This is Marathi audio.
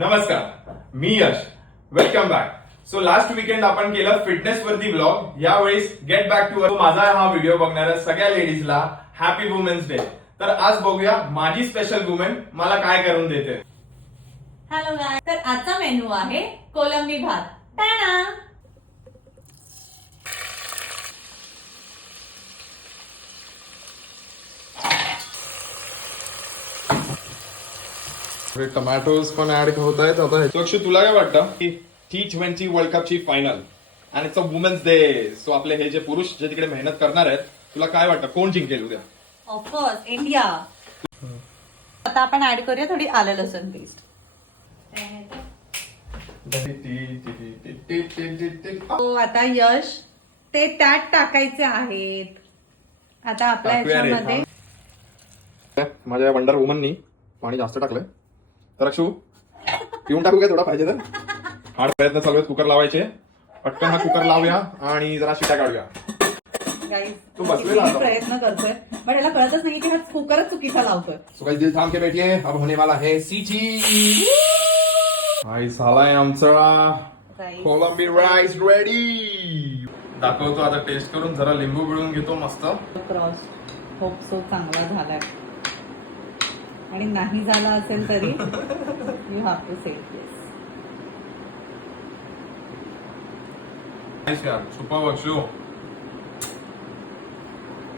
नमस्कार, मी Yash. Welcome back. So last weekend आपण केलं फिटनेस वरती ब्लॉग. यावेळेस गेट बॅक टू माझा हा व्हिडिओ बघणाऱ्या सगळ्या लेडीजला हॅपी वुमेन्स डे. तर आज बघूया माझी स्पेशल वुमेन मला काय करून देते. हॅलो गाय. तर आजचा मेनू आहे कोलंबी भात. टाणा. टोमॅटोज पण ऍड होत आहेत आता. लक्ष, तुला काय वाटतं की T20 वर्ल्ड कपची फायनल आणि it's a women's day. So आपले हे जे पुरुष जे तिकडे मेहनत करणार आहेत, तुला काय वाटतं कोण जिंकेल उद्या? Of course India. आता आपण ऍड करूया थोडी आलं लसूण पेस्ट. हो, आता यश ते त्यात टाकायचे आहेत. आता आपल्या ह्याच्यामध्ये माझ्या वंडर वुमननी पाणी जास्त टाकलंय. तर अक्षू, पिऊन टाकू काय थोडा पाहिजे तर? हार्ड प्रयत्न चालू आहेत कुकर लावायचे. पटकन हा कुकर लावूया आणि जरा शिट्या काढूया. तू बसलेला आता. प्रयत्न करतोय पण याला कळतच नाही की हा कुकरच चुकीचा लावतोय. सो गाइस, दिल थांब के बैठिए, अब होने वाला है सीटी. भाई झालाय आमचा कोलंबी राईस रेडी. दाखवतो आता टेस्ट करून. जरा लिंबू पिळून घेतो मस्त. क्रॉस होप सो चांगला झालाय आणि नाही झाला असेल तरी you have to say this. Super Akshu.